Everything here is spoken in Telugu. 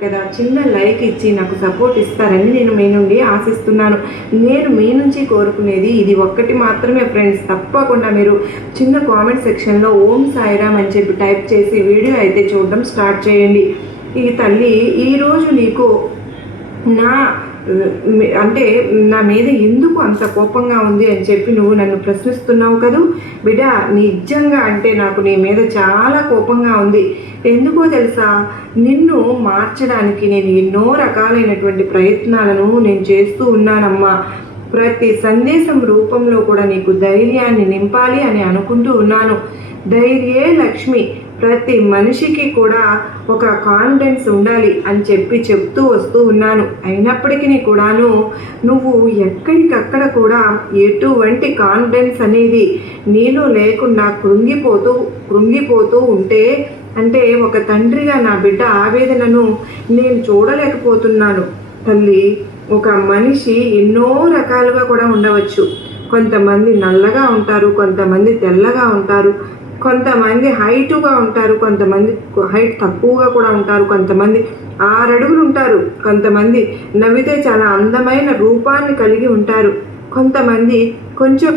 కదా, చిన్న లైక్ ఇచ్చి నాకు సపోర్ట్ ఇస్తారని నేను మీ నుండి ఆశిస్తున్నాను. నేను మీ నుంచి కోరుకునేది ఇది ఒక్కటి మాత్రమే ఫ్రెండ్స్. తప్పకుండా మీరు చిన్న కామెంట్ సెక్షన్లో ఓం సాయిరామ్ అని చెప్పి టైప్ చేసి వీడియో అయితే చూడడం స్టార్ట్ చేయండి. ఈ తల్లి ఈరోజు నీకు నా అంటే నా మీద ఎందుకు అంత కోపంగా ఉంది అని చెప్పి నువ్వు నన్ను ప్రశ్నిస్తున్నావు కదూ బిడ్డ. నిజంగా అంటే నాకు నీ మీద చాలా కోపంగా ఉంది. ఎందుకో తెలుసా, నిన్ను మార్చడానికి నేను ఎన్నో రకాలైనటువంటి ప్రయత్నాలను నేను చేస్తూ ఉన్నానమ్మా. ప్రతి సందేశం రూపంలో కూడా నీకు ధైర్యాన్ని నింపాలి అని అనుకుంటూ ఉన్నాను. ధైర్యే లక్ష్మి, ప్రతి మనిషికి కూడా ఒక కాన్ఫిడెన్స్ ఉండాలి అని చెప్పి చెప్తూ వస్తూ ఉన్నాను. అయినప్పటికీ కూడాను నువ్వు ఎక్కడికక్కడ కూడా ఎటువంటి కాన్ఫిడెన్స్ అనేది నీలో లేకుండా కృంగిపోతూ ఉంటే అంటే ఒక తండ్రిగా నా బిడ్డ ఆవేదనను నేను చూడలేకపోతున్నాను తల్లి. ఒక మనిషి ఎన్నో రకాలుగా కూడా ఉండవచ్చు. కొంతమంది నల్లగా ఉంటారు, కొంతమంది తెల్లగా ఉంటారు, కొంతమంది హైటుగా ఉంటారు, కొంతమంది హైట్ తక్కువగా కూడా ఉంటారు, కొంతమంది 6 అడుగులు ఉంటారు, కొంతమంది నవ్వితే చాలా అందమైన రూపాన్ని కలిగి ఉంటారు, కొంతమంది కొంచెం